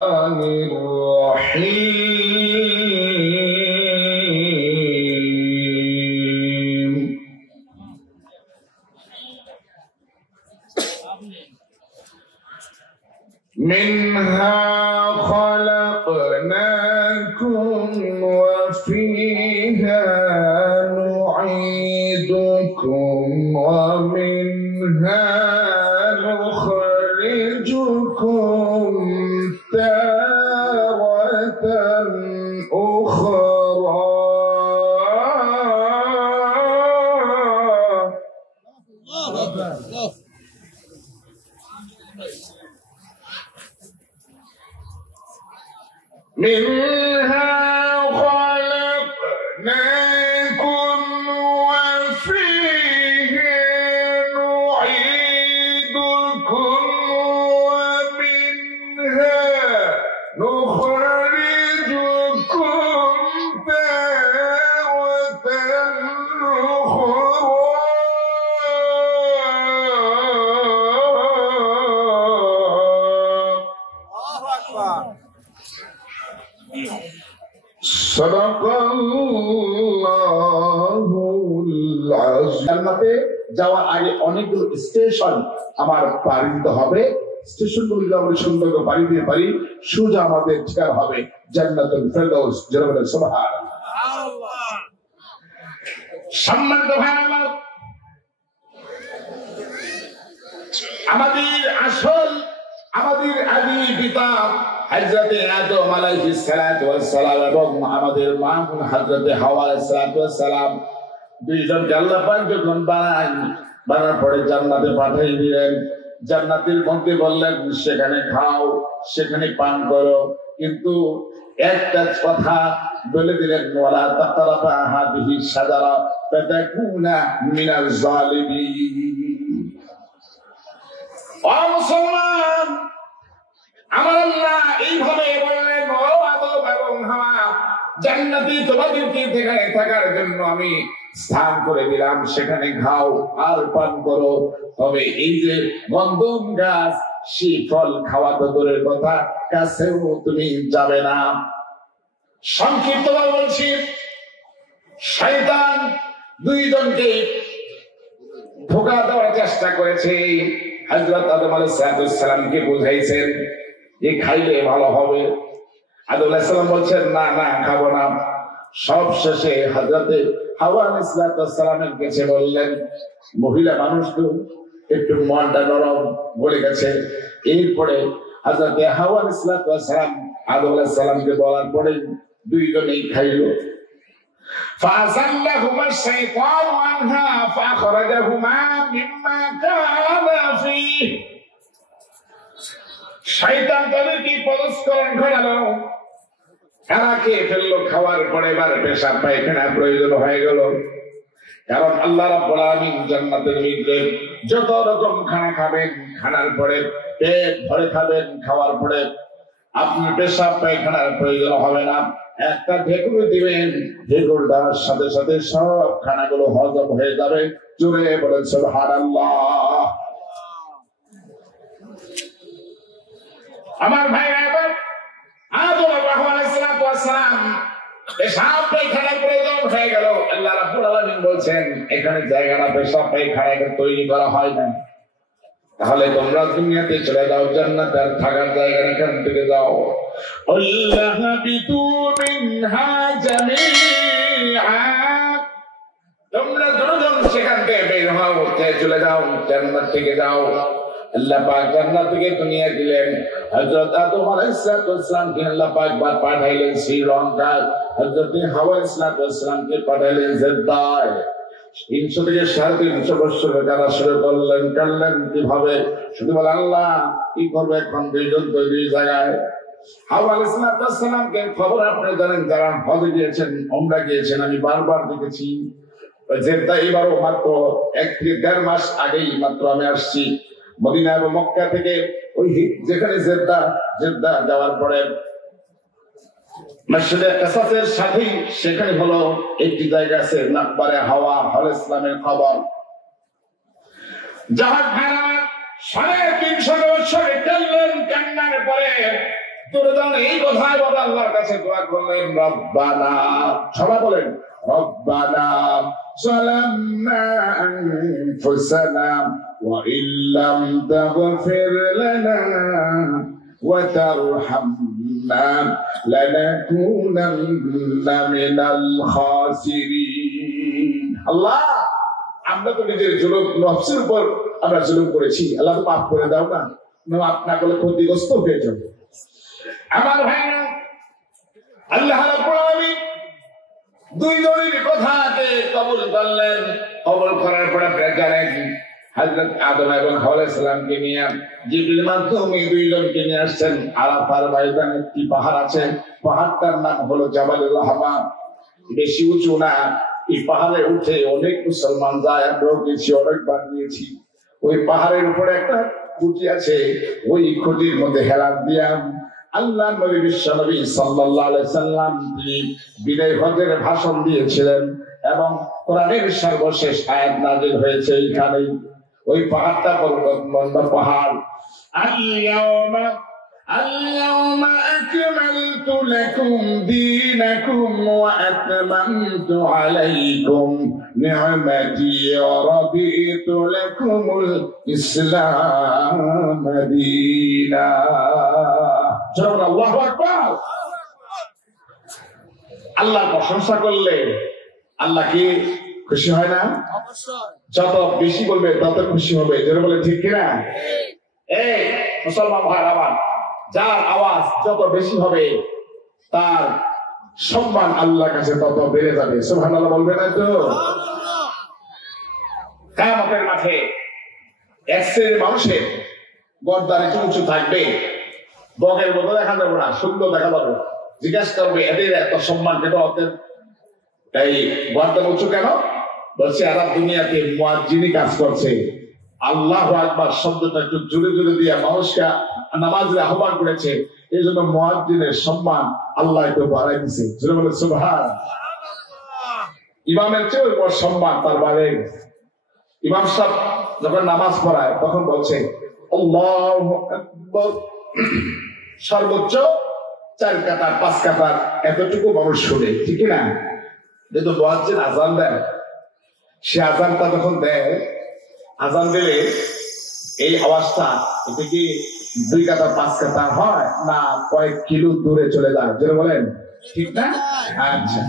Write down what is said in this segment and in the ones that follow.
الرحيم منها خلقناكم وفيها نعيدكم ومنها نخرجكم تارة أخرى منها خلقناكم وفيها نعيدكم ومنها نخرجكم تارة أخرى জান্নাতে যাওয়ার আগে অনেকগুলো স্টেশন আমার পাড়ি দিতে হবে। স্টেশনগুলো যদি আমরা সুন্দর করে পাড়ি দিয়ে পারি, সোজা আমাদের ঠিকানা হবে জান্নাতুল ফেরদৌস। জোরে বলেন সুবহানাল্লাহ। সম্মানিত ভাই আমার, আমাদের আদি পিতা হযরতে আদম আলাইহিস সালাতু ওয়াস সালাম এবং আমাদের মা হযরতে হাওয়া আলাইহিস সালাতু ওয়াস সালাম দুইজনকে আল্লাহ পাক যখন বানার পরে জান্নাতে পাঠিয়ে দিলেন। জান্নাতের মধ্যে বললেন সেখানে খাও, সেখানে পান করো, কিন্তু একটা কথা বলে দিলেন, ওয়ালা তাকরাবা হাদিহি শাজারা ফাতাকুনা মিনাল জালিমিন। ও মুসলমান, আমার আল্লাহ এইভাবে বললেন, ও আদম এবং হাওয়া, জান্নাতে তোমাদেরকে সেখানে থাকার জন্য আমি স্থান করে দিলাম, সেখানে খাও আর পান করো। তবে এই যে গন্ধম গাছ, সেই ফল খাওয়া তো দূরের কথা, কাছেও তুমি যাবে না। সংক্ষিপ্ত বলছি, শয়তান দুইজনকে ধোঁকা দেওয়ার চেষ্টা করেছে। হযরত আদম আলাইহিস সালামকে বুঝাইছেন যে খাইলে ভালো হবে। আদম আলাইহিস সালাম বলছেন না না, খাবো না। সব শেষে হযরতে হাওয়া আলাইহিস সালামের কাছে বললেন, মহিলা মানুষ তো একটু মনটা নরম বলে গেছে। এরপরে হযরতে হাওয়া আলাইহিস সালাম আদম আলাইহিস সালামকে বলার পরে দুইজনেই খাইল। فأزلهما الشيطان عنها فأخرجهما مما كانا فيه। শয়তান তাদেরকে পরস্পরণ ঘটালো, খানা খেয়ে ফেললো। খাওয়ার পরে এবার পেশাব পায়খানা প্রয়োজন হয়ে গেল। কারণ আল্লাহ রাব্বুল আলামিন জান্নাতের মধ্যে যত রকম খানা খাবেন, খানার পরে পেট ভরে খাবেন, খাওয়ার পরে আপনি পেশাব পায়খানার প্রয়োজন হবে না। একটা ঢেকুর দিবেন, ঢেকুরটার সাথে সাথে সব খানাগুলো হজম হয়ে যাবে। জোরে বলেন সুবহানাল্লাহ। আমার ভাইরা, এবার আদম আলাইহিস সালাম পেশাব পায়খানার প্রয়োজন হয়ে গেল। আল্লাহ রাব্বুল আলামিন বলছেন, এখানে জায়গাটা পেশাব পায়খানা তৈরি করা হয় না, তাহলে তোমরা দুনিয়াতে চলে যাও, জান্নাতে আর থাকার জায়গা এখান থেকে যাও। আল্লাহ বিতু মিনহা জামিআ, তোমরা দুজন সেখান থেকে বের হও, চলে যাও, জান্নাত থেকে যাও। আল্লাহ পাক জান্নাত থেকে দুনিয়া দিলেন। হযরত আদম আলাইহিস সালামকে আল্লাহ পাক পাঠাইলেন শ্রীলঙ্কায়, হযরত হাওয়া আলাইহিস সালামকে পাঠাইলেন জেদ্দায়। 300 থেকে 350 বছরের কারা শুরু করলেন, কাটলেন কিভাবে? শুধু বলে আল্লাহ কি করবে এখন দুইজন দুই জায়গায়। হাওয়া আলাইহিস সালামকে খবর আপনি জানেন, যারা হজে গিয়েছেন, উমরা গিয়েছেন, আমি বারবার দেখেছি। জেদ্দা এবারও মাত্র 1 থেকে 1.5 মাস আগেই মাত্র আমি আসছি মদিনা এবং মক্কা থেকে। ওই যেখানে জেদ্দা যাওয়ার পরে মসজিদে কাসাসের সাথেই সেখানে হলো একটি জায়গা আছে, নাকবারে হাওয়া আলাইহিস সালামের খবর। যাহার ভাড়া 350 বছর কান্নার পরে দুজন এই কথাই বলে আল্লাহর কাছে দোয়া করলেন, রব্বানা, সবাই বলেন রব্বানা যালামনা আনফুসানা ওয়া ইল্লাম তাগফির লানা ওয়া তারহামনা লানাকুনান্না মিনাল খাসিরিন। আল্লাহ, আমরা তো নিজের জুলুম, নফসের উপর আমরা জুলুম করেছি, আল্লাহ তো মাফ করে দাও না, মাফ না করলে ক্ষতিগ্রস্ত হয়ে যাবে। আমার ভাইরা, আল্লাহ রাব্বুল আলামিন দুইজনের কথাকে কবুল করলেন। কবুল করার পরে বেচারেন হযরত আদম এবং হাওয়া আলাইহিস সালামকে নিয়ে জিবরিল মাধ্যমে দুইজনকে নিয়ে আসছেন আরাফার ময়দানে। একটি পাহাড় আছে, পাহাড়টার নাম হলো জাবালুর রহমান। বেশি উঁচু না, এই পাহাড়ে উঠে অনেক মুসলমান যায়, আমরাও গেছি, অনেকবার গিয়েছি। ওই পাহাড়ের উপরে একটা খুঁটি আছে, ওই খুঁটির মধ্যে হেলান দিয়া আল্লাহ নবী বিশ্বনবী সাল্লাল্লাহু আলাইহি সাল্লাম তিনি বিদায় হজের ভাষণ দিয়েছিলেন এবং কোরআনের সর্বশেষ আয়াত নাযিল হয়েছে এখানে। ওই পাহাড়টা বড় পাহাড়। اليوم أكملت لكم دينكم وأتممت عليكم نعمتي ورضيت لكم الإسلام دينا। الله أكبر। আল্লাহ প্রশংসা করলে আল্লাহ কি খুশি হয় না? যত বেশি বলবে তত খুশি হবে। যেটা বলে ঠিক কিনা? এই মুসলমান ভাইরা আমার, যার আওয়াজ যত বেশি হবে তার সম্মান আল্লাহর কাছে তত বেড়ে যাবে। সুবহানাল্লাহ বলবে না তো? কিয়ামতের মাঠে এক শ্রেণীর মানুষের গর্দান একটু উঁচু থাকবে, বগের মতো দেখা যাবে না, সুন্দর দেখা যাবে। জিজ্ঞাসা করবে এদের এত সম্মান কেন, ওদের এই গর্দান উঁচু কেন? বলছে এরা দুনিয়াতে মুয়াজ্জিনি কাজ করছে, আল্লাহু আকবার শব্দটা একটু জোরে জোরে দিয়ে মানুষকে নামাজে আহ্বান করেছে, এই জন্য মুয়াজ্জিনের সম্মান আল্লাহ একটু বাড়াই দিছে। জোরে বলে সুবহানাল্লাহ। ইমামের চেয়ে বড় সম্মান তার বাড়ে গেছে। ইমাম সাহেব যখন নামাজ পড়ায় তখন বলছে আল্লাহু আকবার, সর্বোচ্চ 4 কাতার 5 কাতার এতটুকু মানুষ শুনে, ঠিক না? কিন্তু মুয়াজ্জিন আযান দেয়, সে আযানটা যখন দেয়, আযান দিলে এই আওয়াজটা এটা কি 2 কাতার 5 কাতার হয় না কয়েক কিলো দূরে চলে যায়? যেটা বলেন ঠিক না? আচ্ছা,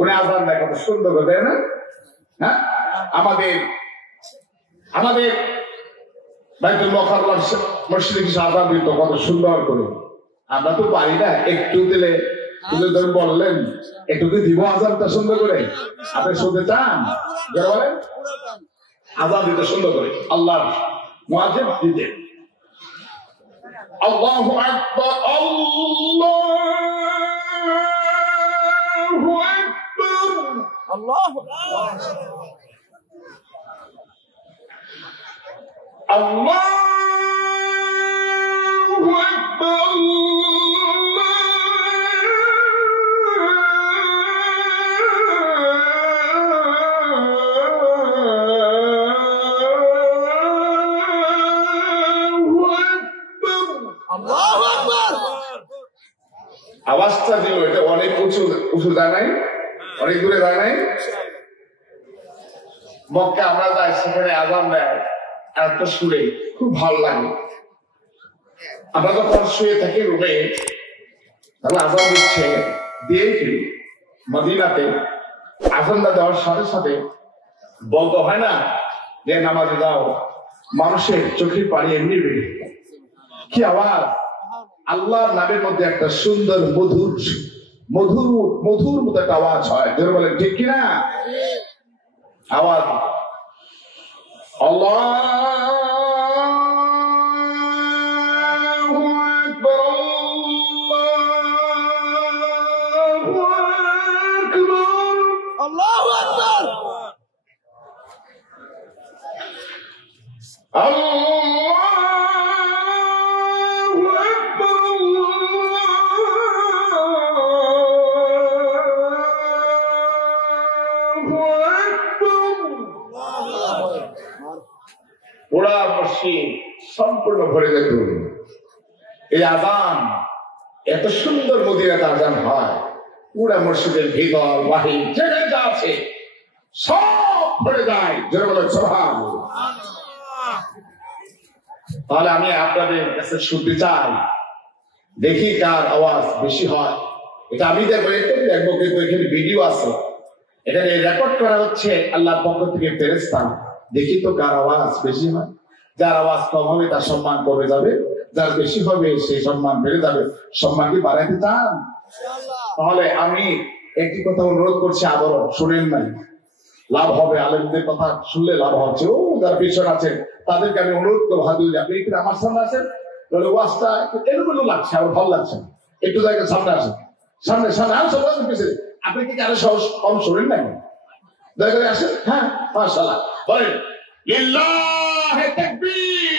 উনি আযান দেয় কত সুন্দর করে, দেয় না? হ্যাঁ, আমাদের বাইতুল মুকাররম মসজিদে কিছু আযান দিত কত সুন্দর করে। আমরা তো পারি না, একটু দিলে ধরে বললেন একটু কি দিব আযানটা সুন্দর করে? আপনি শুনতে চান? যারা বলেন আযান দিতে সুন্দর করে আল্লাহর মুয়াজ্জিন দিতে আল্লাহু আকবার, আল্লাহু আকবার, আল্লাহু আকবার, আল্লাহু আকবার। আওয়াজটা দিল, এটা অনেক উঁচু উঁচু যায় নাই, অনেক দূরে যায় নাই। মক্কা আমরা যাই, সেখানে আযান দেয় এত সুরে, খুব ভালো লাগে। আমরা যখন শুয়ে থাকি রুমে, তাহলে আযান দিচ্ছে দিয়ে ফিরি। মদিনাতে আযানটা দেওয়ার সাথে সাথে বলতে হয় না যে নামাজে যাও, মানুষের চোখের পানি এমনি বেরিয়ে। কি আওয়াজ! আল্লাহর নামের মধ্যে একটা সুন্দর মধুর মধুর মধুর মতো একটা আওয়াজ হয়। যেটা বলেন ঠিক কিনা? আওয়াজ আল্লাহু আকবার, আল্লাহু আকবার, আল্লাহু আকবার, পুরা মসজিদ সম্পূর্ণ ভরে যেত। এই আযান এত সুন্দর মদিনাতে আজান হয়, পুরা মসজিদের ভিতর বাহির যেখানে যা আছে সব ভরে যায়। যারা বলে সুবহানাল্লাহ। তাহলে আমি আপনাদের কাছে শুনতে চাই, দেখি কার আওয়াজ বেশি হয়। এটা আমি দেখবো, দেখবো, কিন্তু এখানে ভিডিও আছে, এখানে রেকর্ড করা হচ্ছে আল্লাহর পক্ষ থেকে ফেরেশতা। দেখি তো কার আওয়াজ বেশি হয়। যার আওয়াজ কম হবে তার সম্মান কমে যাবে, যার বেশি হবে সেই সম্মান বেড়ে যাবে। সম্মান কি বাড়াইতে চান? তাহলে আমি একটি কথা অনুরোধ করছি, আবারও শুনেন নাই, লাভ হবে। আলেমদের কথা শুনলে লাভ হচ্ছে। ও যারা পিছনে আছেন তাদেরকে আমি অনুরোধ করবো, হাজুর আপনি একটু আমার সামনে আসেন, তাহলে ওয়াজটা একটু এলোমেলো লাগছে, আমার ভালো লাগছে, একটু জায়গায় সামনে আসেন, সামনে সামনে আর সব পিছিয়ে। আপনি কি কারো সহজ কম শোনেন নাই? দয়া করে আসেন। হ্যাঁ, মাশাআল্লাহ বলেন লিল্লাহি তাকবীর।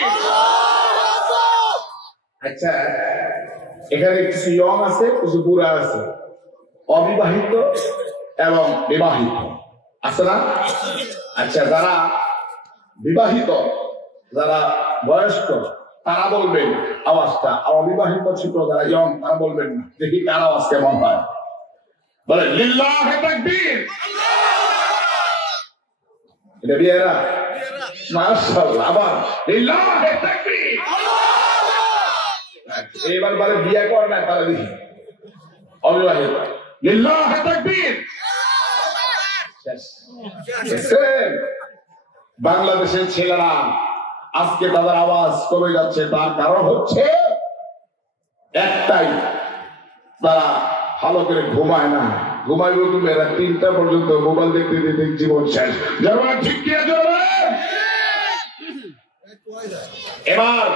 আচ্ছা, এখানে কিছু ইয়ং আছে, কিছু বুড়া আছে, অবিবাহিত এবং বিবাহিত আছে না? আচ্ছা, যারা বিবাহিত, যারা বয়স্ক তারা বলবেন আওয়াজটা, অবিবাহিত ছোট যারা ইয়ং তারা বলবেন না। দেখি কার আওয়াজ কেমন হয়। বলে লিল্লাহি তাকবীর। এটা বিয়েরা, মাশাআল্লাহ। আবার লিল্লাহি তাকবীর। এবার বলে বিয়ে করে না তারা, দেখি অবিবাহিত, লিল্লাহি তাকবীর। বাংলাদেশের ছেলেরা আজকে তাদের আওয়াজ কমে যাচ্ছে, তার কারণ হচ্ছে একটাই, তারা ভালো করে ঘুমায় না। ঘুমাইব তুমি এরা 3টা পর্যন্ত মোবাইল দেখতে দেখতে জীবন শেষ। ঠিক কি? এবার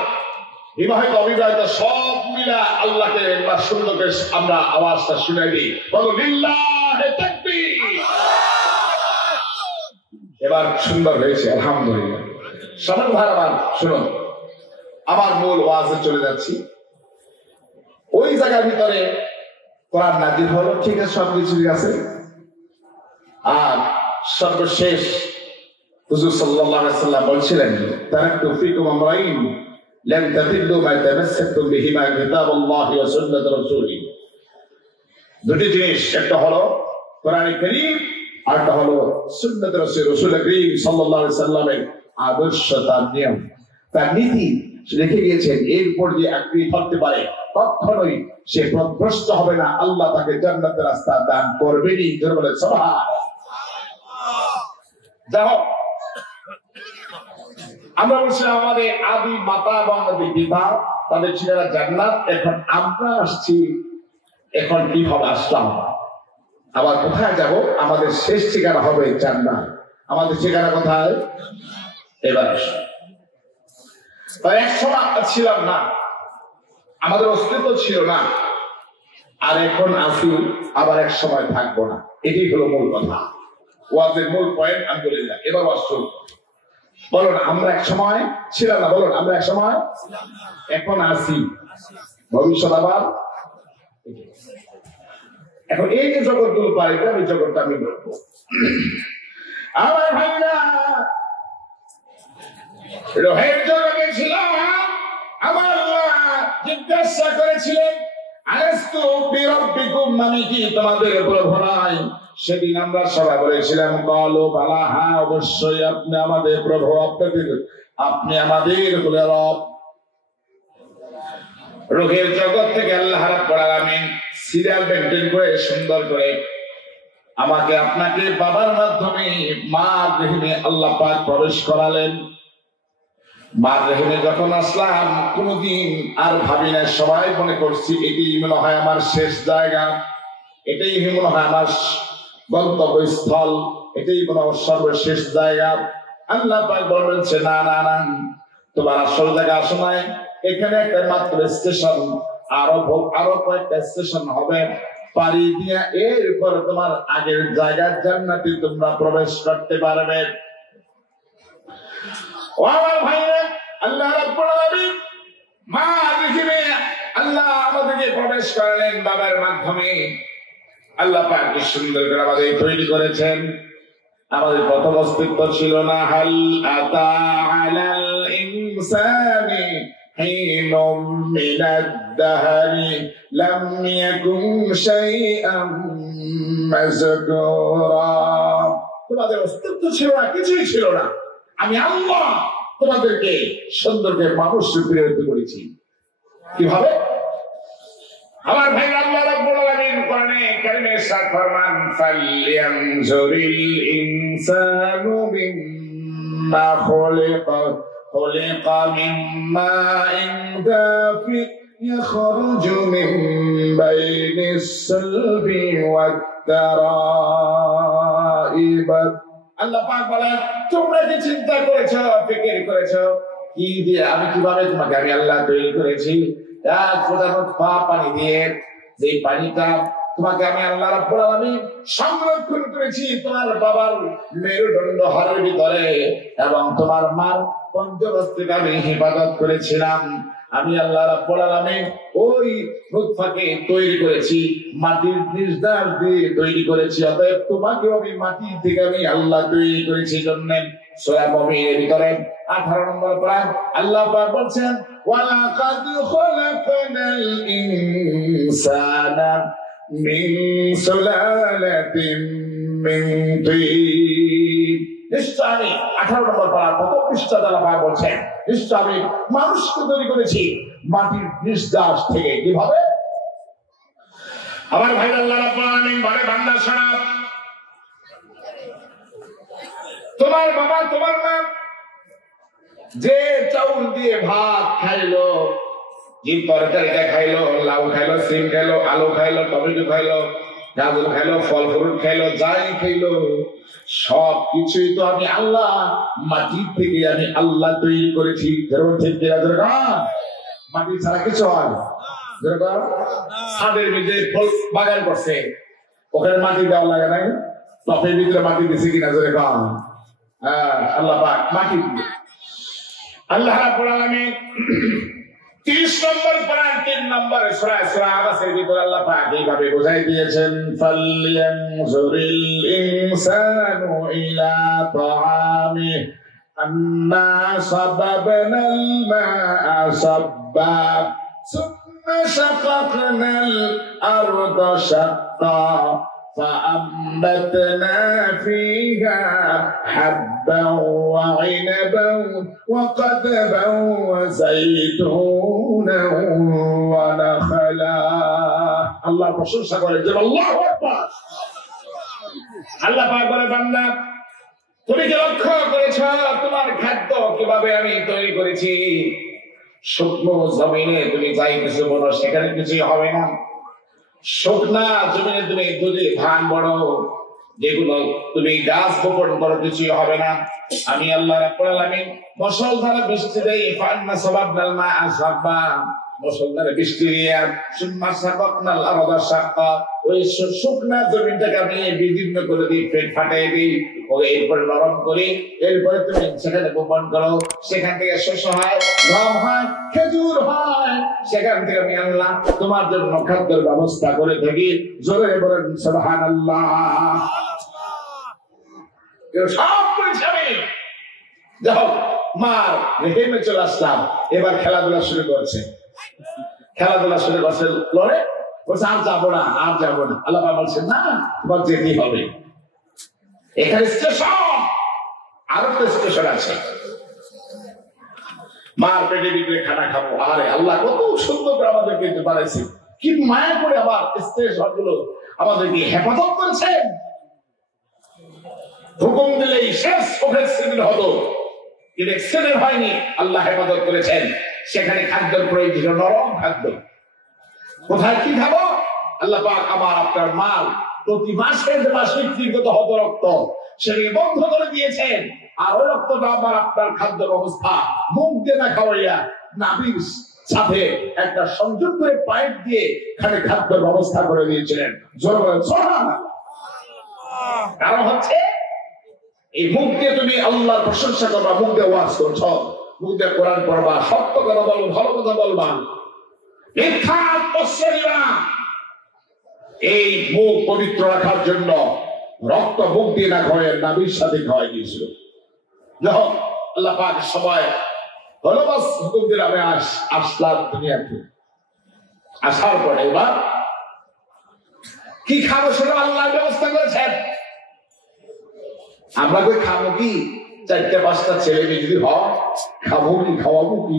বিবাহিত অবিবাহিত সব মিলা আল্লাহকে একবার সুন্দর করে আমরা আওয়াজটা শুনে দিই, বলো লিল্লাহি তাকবীর। এবার সুন্দর হয়েছে, আলহামদুলিল্লাহ। সমান ধারাবান শুনুন, আমার মূল ওয়াজে চলে যাচ্ছি। ওই জায়গার ভিতরে কোরআন নাযিল হলো, ঠিক আছে, সবকিছুই আছে। আর সর্বশেষ হুজুর সাল্লাল্লাহু আলাইহি ওয়াসাল্লাম বলছিলেন, তারাকতু ফীকুম আমরাইন লান তাদিল্লু মা তামাসসাকতুম বিহিমা কিতাবুল্লাহি ওয়া সুন্নাত রাসূলি। দুটি জিনিস, একটা হলো কোরআন কারীম, আর একটা হলো সুন্নাত রাসূল করিম সাল্লাল্লাহু আলাইহি ওয়াসাল্লামের আদর্শ, তার নিয়ম, তার নীতি রেখে গিয়েছেন। এরপর যে আঁকড়ে থাকতে পারে কখনোই সে পথভ্রষ্ট হবে না, আল্লাহ তাকে জান্নাতের রাস্তা দান করবেনই। জোরে বলে সুবহানাল্লাহ। যাও, আমরা বলছিলাম আমাদের আদি মাতা এবং আমাদের পিতা তাদের ছেলেরা জান্নাত। এখন আমরা আসছি, এখন কিভাবে আসলাম, আবার কোথায় যাব? আমাদের শেষ ঠিকানা হবে জান্নাত। আমাদের ঠিকানা কোথায়? এবার এক সময় ছিলাম না, আমাদের অস্তিত্ব ছিল না, আর এখন আসি, আবার এক সময় থাকবো না। এটাই হলো মূল কথা, ওয়াজের মূল পয়েন্ট। আমি বলে দিলাম, এবার আসুন, বলুন আমরা এক সময় ছিলাম না, বলুন আমরা এক সময়, এখন আসি, ভবিষ্যৎ আবার। এখন এই যে জগৎগুলো পাই, এই জগৎটা আমি বলবো। আমার ভাইরা, রোহের জগতে ছিলাম, আমার আল্লাহ জিজ্ঞাসা করেছিলেন, আলাস্তু বিরাব্বিকুম, আমি কি তোমাদের প্রভু নাই? সেদিন আমরা সবাই বলেছিলাম কালু বালা, হ্যাঁ অবশ্যই আপনি আমাদের প্রভু, আপনি আমাদের বলে রব। রোহের জগৎ থেকে আল্লাহ রাব্বুল আলামিন সিরিয়াল মেইনটেইন করে সুন্দর করে আমাকে আপনাকে বাবার মাধ্যমে মা গৃহিণী আল্লাহ পাক প্রবেশ করালেন। মা গৃহিণী যখন আসলাম, কোনদিন আর ভাবি না, সবাই মনে করছি এটাই মনে হয় আমার শেষ জায়গা, এটাই মনে হয় আমার গন্তব্যস্থল, এটাই মনে হয় সর্বশেষ জায়গা। আল্লাহ পাক বলেছে, না না না, তোমার আসল জায়গা আসো নাই, এখানে একটা মাত্র স্টেশন, আরো কয়েকটা স্টেশন হবে, পাড়ি দিয়ে এরপর তোমার আগের জায়গা জান্নাতে তোমরা প্রবেশ করতে পারবে। ও আমার ভাইরা, আল্লাহ রাব্বুল আলামিন মা গৃহিণী আল্লাহ আমাদেরকে প্রবেশ করালেন বাবার মাধ্যমে। আল্লাহ পাক কি সুন্দর করে আমাদের তৈরি করেছেন। আমাদের প্রথম অস্তিত্ব ছিল না। হাল আতা আলাল ইনসানি حين من الدهر لم يكن شيئا مذكورا তোমাদের অস্তিত্ব ছিল না, কিছুই ছিল না, আমি আল্লাহ তোমাদেরকে সুন্দরকে মানুষ রূপান্তরিত করেছি। কিভাবে? আমার ভাই আল্লাহ রাব্বুল আলামিন কোরআনে কারিমে ইরশাদ ফরমান ফালইয়ানজুরিল ইনসানু মিম্মা খুলিকা খুলিকা মিম্মা দাফিক ইয়াখরুজু মিন বাইনিস সালবি ওয়াত তারাইব। আল্লাহ পাক বলেন তোমরা কি চিন্তা করেছো, ফিকির করেছো কি দিয়ে আমি কিভাবে তোমাকে আমি আল্লাহ তৈরি করেছি? পানি দিয়ে, যে পানিটা তোমাকে আমি আল্লাহ রাব্বুল আলামিন সংরক্ষণ করেছি তোমার বাবার মেরুদণ্ড হাড়ের ভিতরে, এবং তোমার মার পঞ্চবস্ত্রকে আমি হেফাজত করেছিলাম। আমি আল্লাহ রাব্বুল আলামিন ওই নুতফাকে তৈরি করেছি, মাটির নির্যাস দিয়ে তৈরি করেছি, অতএব তোমাকে আমি মাটি থেকে আমি আল্লাহ তৈরি করেছি। জন্য সূরা মুমিনের ভিতরে 18 নম্বর পৃষ্ঠা আল্লাহ পাক বলছেন ওয়ালাকাদ খলাকনাল ইনসানা মিন সুলালাতিন মিন তিন। নিশ্চয় আমি 18 নম্বর পৃষ্ঠা প্রথম পৃষ্ঠা আল্লাহ পাক বলছেন নিশ্চয় আমি মানুষকে তৈরি করেছি মাটির নির্যাস থেকে। কিভাবে? আমার ভাই আল্লাহ রাব্বুল আলামিন বলে বান্দা শোনো, তোমার বাবা তোমার মা যে চাউল দিয়ে ভাত খাইলো, যে তরকারিটা খাইলো, লাউ খাইলো, সিম খাইলো, আলু খাইলো, টমেটো খাইলো, গাজর খাইলো, ফল ফ্রুট খাইলো, যাই খাইলো সব কিছুই তো আমি আল্লাহ মাটি থেকে আমি আল্লাহ তৈরি করেছি। মাটি ছাড়া কিছু হয়? ছাদের ভিতরে ফল বাগান করছে, ওখানে মাটি দেওয়া লাগে নাই? টপের ভিতরে মাটি দিছে কিনা জোরে কম? আল্লাহ পাক মাটি দিয়ে। আল্লাহ রাব্বুল আলামিন 30 নম্বর পারা 3 নম্বরে সূরা আবাসের ভিতরে আল্লাহ পাক এইভাবে বোঝাই দিয়েছেন ফালইয়ানজুরিল ইনসানু ইলা তাআমিহি আন্না সাবাবনাল মা'a সাব্বা সুম্মা শাকাকনাল আরদা শাক্কা فأنبتنا فيها حبا وعنبا وقضبا وزيتونا ونخلا। الله প্রশংসা করে যে আল্লাহু আকবার। আল্লাহ পাক বলে বান্দা তুমি কি লক্ষ্য করেছো তোমার খাদ্য কিভাবে আমি তৈরি করেছি? শুকনো জমিনে তুমি যাই কিছু বলো সেখানে কিছুই হবে না। শুকনা জমিনে তুমি যদি ধান বড়, যেগুলো তুমি গাছ বপন করো কিছুই হবে না। আমি আল্লাহ রাব্বুল আলামিন মুষলধারে বৃষ্টি দেই, ফান্না সাবাবনাল মা'a সাব্বা, মুষলধারে বৃষ্টি দিয়ে সুম্মা শাকাকনাল আরদা শাক্কা, ওই শুকনা জমিটাকে আমি বিদীর্ণ করে দিই, পেট ফাটিয়ে দিই, এরপর নরম করি, এরপরে তুমি সেখানে বপন করো, সেখান থেকে শস্য হয়, গম হয়, খেজুর হয়, সেখান থেকে আমি আল্লাহ তোমার জন্য খাদ্যের ব্যবস্থা করে থাকি। জোরে বলেন সুবহানাল্লাহ। সব করেছি আমি। দেখো মার রেহেমে চলে আসলাম, এবার খেলাধুলা শুরু করছে, খেলাধুলা শুরু করছে, লড়ে বলছে আর যাবো না, আর যাবো না। আল্লাহ বলছেন না, তোমার যেতেই হবে। এখানে স্টেশন, আরো তো স্টেশন আছে, মার পেটে ভিতরে খানা খাবো। আরে আল্লাহ কত সুন্দর করে আমাদেরকে বানাইছে, কি মায়া করে আবার স্টেশন গুলো আমাদেরকে হেফাজত করেছেন। হুকুম দিলেই শেষ অ্যাক্সিডেন্ট হতো, কিন্তু অ্যাক্সিডেন্ট হয়নি, আল্লাহ হেফাজত করেছেন। সেখানে খাদ্যের প্রয়োজন নরম খাদ্য। কোথায় কি খাবো? আল্লাহ পাক আমার আপনার মাল প্রতি মাসে যে মাসিক নির্গত হত রক্ত সেটাকে বন্ধ করে দিয়েছেন। আর ওই রক্তটা আমার আপনার খাদ্য ব্যবস্থা মুখ দিয়ে না খাওয়াইয়া নাভির সাথে একটা সংযোগ করে পাইপ দিয়ে এখানে খাদ্য ব্যবস্থা করে দিয়েছিলেন। কারণ হচ্ছে এই মুখ দিয়ে তুমি আল্লাহর প্রশংসা করবা, মুখ দিয়ে ওয়াজ করছ, মুখ দিয়ে কোরআন পড়বা, সত্য কথা বলবো, ভালো কথা বলবা, মিথ্যা আত্মস্বরিবা। এই মুখ পবিত্র রাখার জন্য রক্ত মুখ দিয়ে না খাওয়ায় নাভির সাথে খাওয়াই দিয়েছিল। যখন আল্লাহ পাক সময় হলো বাস হুকুম দিলে আমি আসলাম দুনিয়াতে। আসার পরে এবার কি খাবো সেটা আল্লাহ ব্যবস্থা করেছেন। আমরা কই খাবো কি, 4-5টা ছেলে মেয়ে যদি হয় খাবো কি, খাওয়াবো কি?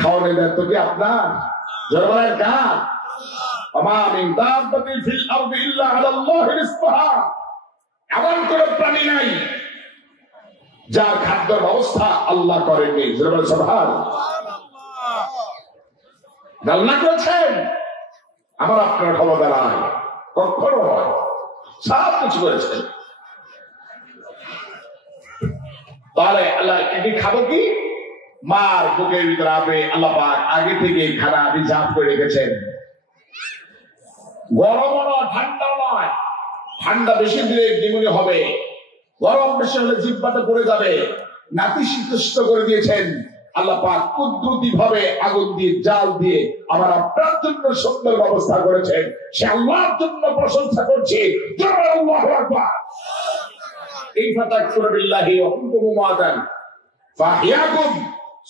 খাওয়ানোর দায়িত্ব কি আপনার? জনগণের কাজ। এমন কোন প্রাণী নাই যার খাদ্য ব্যবস্থা আল্লাহ করেননি। রান্না করেছেন, আমার আপনার ক্ষমতা নাই, কখনো নয়, সব কিছু করেছেন। তাহলে আল্লাহ কি খাবো কি? মার বুকের ভিতরে আপনি আল্লাহ পাক আগে থেকে খানা রিজার্ভ করে রেখেছেন। গরম নয়, ঠান্ডা নয়। ঠান্ডা বেশি দিলে ডিমুনি হবে, গরম বেশি হলে জিহ্বাটা পড়ে যাবে। নাতিশীতোষ্ণ করে দিয়েছেন আল্লাহ পাক, কুদরতি ভাবে আগুন দিয়ে জাল দিয়ে আমার আপনার জন্য সুন্দর ব্যবস্থা করেছেন। সে আল্লাহর জন্য প্রশংসা করছে। আল্লাহু আকবার। কাইফা তাকফুরু বিল্লাহি ওয়া কুনতুম মুআতান ফাহিয়াকুম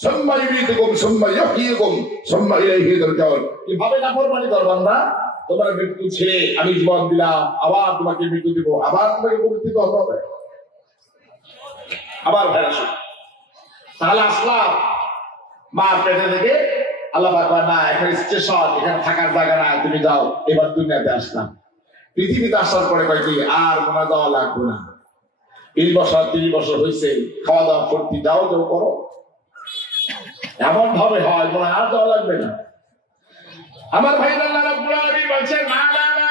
সুম্মা ইউমীতুকুম সুম্মা ইউহয়িকুম সুম্মা ইলাইহি তুরজাউন। কিভাবে নাফরমানি করো বান্দা? তোমার মৃত্যু ছেড়ে আমি জীবন দিলাম, আবার তোমাকে মৃত্যু দিব, আবার তোমাকে মৃত্যু হবে, আবার ফেরা শুরু। তাহলে আসলাম মা পেটে থেকে, আল্লাহ পাক বলেন না, এখানে স্টেশন, এখানে থাকার জায়গা নাই, তুমি যাও। এবার দুনিয়াতে আসলাম। পৃথিবীতে আসার পরে কয় কি আর মনে যাওয়া লাগবে না। 20 বছর 30 বছর হয়েছে, খাওয়া দাওয়া করতে যাও যাও করো, এমন ভাবে হয় মনে আর যাওয়া লাগবে না। আমার ভাই আল্লাহ রাব্বুল আলামিন বলছেন না না না,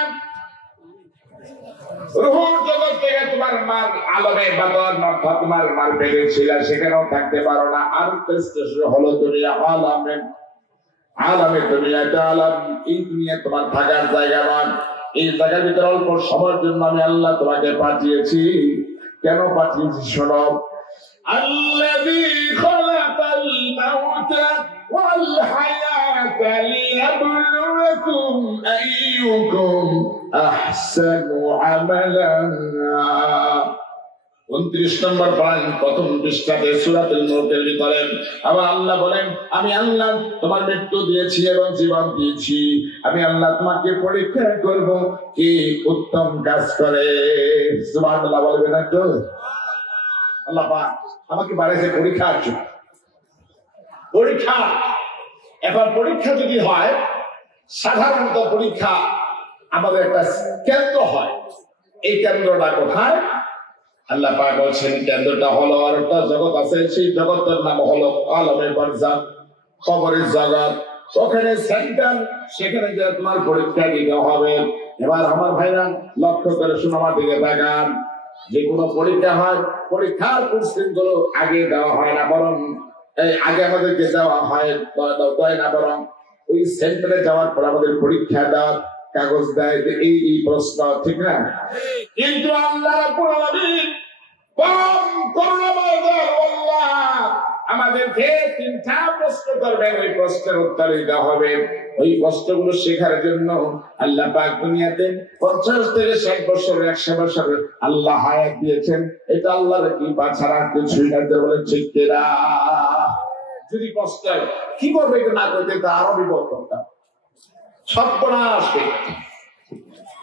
রূহুর জগৎ থেকে তোমার মার আলমে বাতন অর্থাৎ তোমার মার পেটে ছিল, সেখানেও থাকতে পারো না। আর স্টেশন হলো দুনিয়া, আলামে দুনিয়াটা আলাম। এই দুনিয়া তোমার থাকার জায়গা নয়। এই জায়গার ভিতরে অল্প সময়ের জন্য আমি আল্লাহ তোমাকে পাঠিয়েছি। কেন পাঠিয়েছি শোনো। আল্লাযী খালাকাল মাউতা ওয়াল হায়াতা লিয়াবলুয়াকুম আইয়ুকুম আহসানু আমালান। 29 নম্বর পয়েন্ট, প্রথম পৃষ্ঠাতে সূরাতুল মুলকের ভিতরে আবার আল্লাহ বলেন, আমি আল্লাহ তোমার মৃত্যু দিয়েছি এবং জীবন দিয়েছি। আমি আল্লাহ তোমাকে পরীক্ষা করব কি উত্তম কাজ করে। সুবহানাল্লাহ বলবেন না তো? আল্লাহ পাক আমাকে বাড়াইছে পরীক্ষার জন্য। পরীক্ষা, এবার পরীক্ষা যদি হয়, সাধারণত পরীক্ষা আমাদের একটা কেন্দ্র হয়। এই কেন্দ্রটা কোথায়? আল্লাহ পাক বলছেন কেন্দ্রটা হলো আর একটা জগৎ আছে, সেই জগতের নাম হলো আলমে বারজাখ, কবরের জগৎ। ওখানে সেন্টার, সেখানে যে তোমার পরীক্ষা দিতে হবে। এবার আমার ভাইরা লক্ষ্য করে শুনো, আমার দিকে তাকান। যে কোনো পরীক্ষা হয়, পরীক্ষার কোশ্চেন গুলো আগে দেওয়া হয় না, বরং আগে আমাদেরকে দেওয়া হয় না, বরং ওই সেন্টারে যাওয়ার পর আমাদের পরীক্ষা দেওয়ার কাগজ দেয় যে এই প্রশ্ন, ঠিক না? কিন্তু আল্লাহ রাব্বুল আলামিন পরম করুণাময় আল্লাহ আমাদেরকে 3টা প্রশ্ন করবেন। ওই প্রশ্নের উত্তর দিতে হবে। ওই প্রশ্নগুলো শেখার জন্য আল্লাহ পাক দুনিয়াতে 50 থেকে 60 বছর 100 বছর আল্লাহ হায়াত দিয়েছেন। এটা আল্লাহর কৃপা ছাড়া কিছুই না। বলে ঠিক কিনা? যদি প্রশ্ন কি করবে এটা না করতে, তা আরো বিপদ করতাম, সর্বনাশ।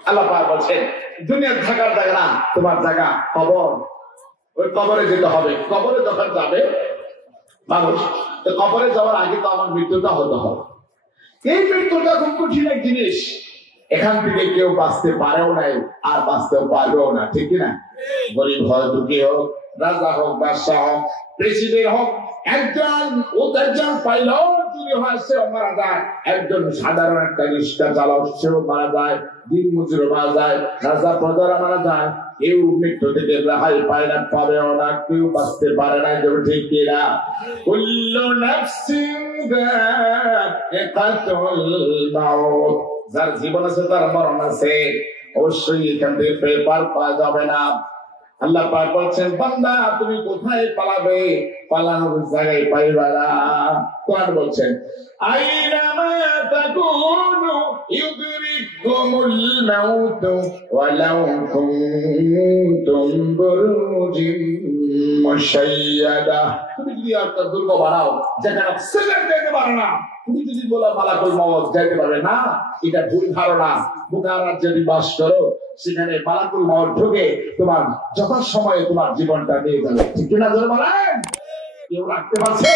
আল্লাহ পাক বলছেন দুনিয়ার থাকার জায়গা না, তোমার জায়গা কবর। ওই কবরে যেতে হবে। কবরে যখন যাবে মানুষ, তো কবরে যাওয়ার আগে তো আমার মৃত্যুটা হতে হবে। এই মৃত্যুটা খুব কঠিন এক জিনিস। এখান থেকে কেউ বাঁচতে পারেও নাই, আর বাঁচতেও পারবেও না, ঠিক কিনা? গরিব হয়, দুঃখী হোক, রাজা হোক, বাদশাহ হোক, প্রেসিডেন্ট হোক, একজন পাইলট যদি হয় সেও মারা যায়, একজন সাধারণ একটা রিক্সা চালক সেও মারা যায়, দিন মজুরও মারা যায়, রাজা প্রজারা মারা যায়। কেউ মৃত্যু থেকে রেহাই পায় না, পাবেও না, কেউ বাঁচতে পারে না, যেমন ঠিক কিনা? কুল্লু নাফসিন যায়িকাতুল মাউত। যার জীবন আছে তার মরণ আছে, অবশ্যই এখান থেকে পার পাওয়া যাবে না। আল্লাহ পাক বলছেন বান্দা তুমি কোথায় পালাবে? পালানোর জায়গায় পাইবা না। কোরআন বলছেন আইনামা তাকুনু ইউদরিকুমুল মাউত ওয়ালাউ কুনতুম বুরুজিন মুশাইয়াদা। তুমি যদি একটা দুর্গ বানাও যেখানে সেকেন্ড যেতে পারে না, তুমি যদি বলো মালাকুল মউত যেতে পারবে না, এটা ভুল ধারণা। বুখারাত যদি বাস করো সেখানে মালাকুল মউত ঢুকে তোমার যথাসময়ে তোমার জীবনটা নিয়ে যাবে। ঠিক কিনা জোরে বলেন? কেউ রাখতে পারছে?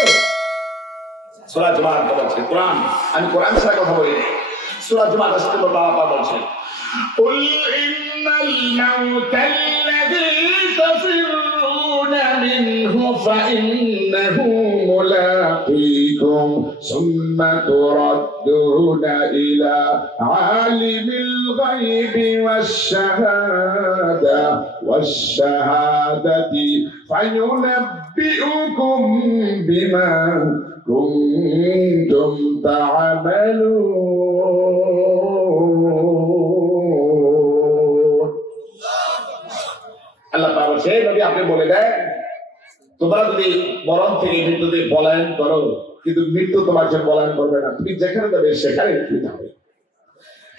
সূরা জুমার বলছে কোরআন, আমি কোরআন ছাড়া কথা বলি না। সূরা জুমার 10 নম্বর আয়াত বলছে قل إن الموت الذي تفرون منه فإنه ملاقيكم ثم تردون إلى عالم الغيب والشهادة فينبئكم بما كنتم تعملون। আল্লাহ পাক বলছে, নবী আপনি বলে দেন, তোমরা যদি মরণ থেকে মৃত্যুতে পলায়ন করো, কিন্তু মৃত্যু তোমার যে পলায়ন করবে না, তুমি যেখানে যাবে সেখানে মৃত্যু যাবে।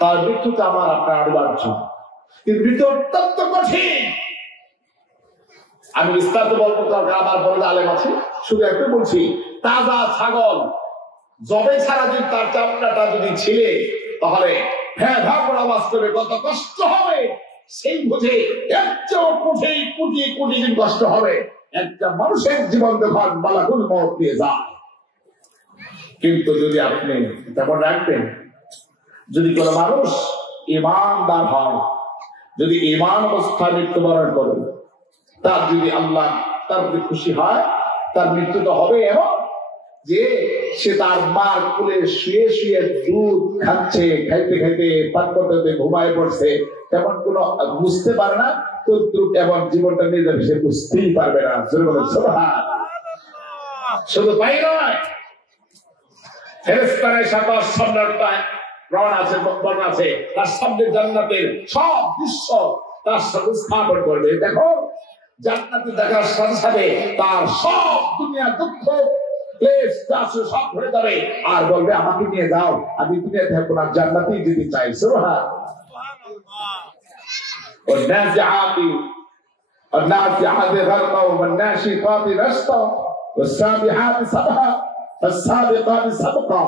তার মৃত্যুটা আমার আপনার অনিবার্য, কিন্তু মৃত্যু অত্যন্ত কঠিন। আমি বিস্তারিত বলবো, আমার বড় আলেম আছে, শুধু একটু বলছি, তাজা ছাগল জবে ছাড়া যদি তার চামড়াটা যদি ছিলে, তাহলে হ্যাঁ ভাগ আওয়াজ করবে, কত কষ্ট হবে সেই বুঝে একটা কোটি কোটি কোটি দিন কষ্ট হবে। একটা মানুষের জীবন যখন মালাকুল মউত দিয়ে যায়, কিন্তু যদি আপনি তেমন রাখবেন, যদি কোনো মানুষ ঈমানদার হয়, যদি ঈমান অবস্থায় মৃত্যুবরণ করে, তার যদি আল্লাহ তার প্রতি খুশি হয়, তার মৃত্যুটা হবে এবং যে সে তার মার কোলে শুয়ে শুয়ে দুধ খাচ্ছে, খাইতে খাইতে পান করতে ঘুমায় পড়ছে, তেমন কোন বুঝতে পারে না, তো এবং জীবনটা নিয়ে যাবে সে বুঝতেই পারবে না। শুধু তাই নয়, ফেরেশতারা সাতাশ সম্রাটটায় রওনা আছে, বর্ণনা আছে, তার সামনে জান্নাতের সব দৃশ্য তার সাথে স্থাপন করবে। দেখো জান্নাতে দেখার সাথে সাথে তার সব দুনিয়ার দুঃখ সব ভরে যাবে, আর বলবে আমাকে নিয়ে যাও, আমি দুনিয়াতে থাকবো না, জান্নাতেই যেতে চাই। والنازعات غرقا والناشطات نشطا والسابحات سبحا فالسابقات سبقا।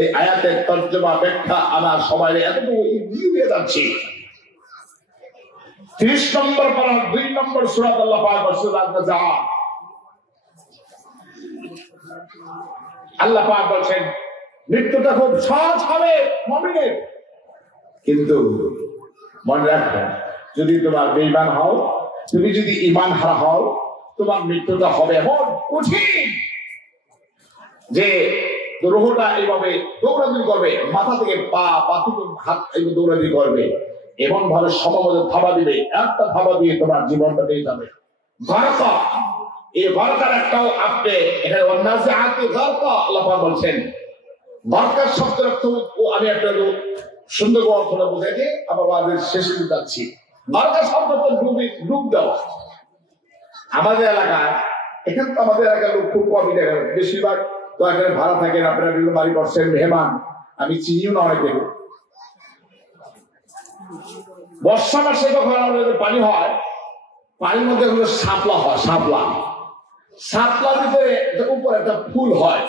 এই আয়াতের তর্জমা ব্যাখ্যা আমার সবাই এতটুকু দিয়ে যাচ্ছি। 30 নম্বর পারা 2 নম্বর সূরা আল্লাহ পাক সূরা আন-নাজআত, আল্লাহ পাক বলেন মৃত্যুটা খুব সহজ হবে মুমিনের, কিন্তু মনে রাখবে যদি তোমার বেঈমান হও, তুমি যদি ঈমান হারা হও, তোমার মৃত্যুটা হবে এমন কঠিন যে রূহটা এইভাবে দৌড়াদৌড়ি করবে, মাথা থেকে পা, পা থেকে হাত এইভাবে দৌড়াদৌড়ি করবে, এমন ভাবে সমাজে থাবা দিবে, একটা থাবা দিয়ে তোমার জীবনটা পেয়ে যাবে। গারকা, এই গারকার একটাও আপনি এখানে ওয়ান্নাজিআতি গারকা আল্লাহ পাক বলছেন। গারকার শব্দের অর্থ আমি একটা সুন্দর অর্থটা বুঝাই দিয়ে আমার ওয়াজের শেষে যাচ্ছি। গারকা শব্দটা ডুব দেওয়া। আমাদের এলাকায়, এখানে তো আমাদের এলাকার লোক খুব কমই দেখা যায়, বেশিরভাগ তো এখানে ভাড়া থাকেন, আপনারা বিভিন্ন বাড়ি করছেন, মেহমান, আমি চিনিও না অনেকে। বর্ষা মাসে যখন আমাদের পানি হয়, পানির মধ্যে হলো শাপলা হয়, শাপলা, শাপলা ভিতরে উপরে একটা ফুল হয়,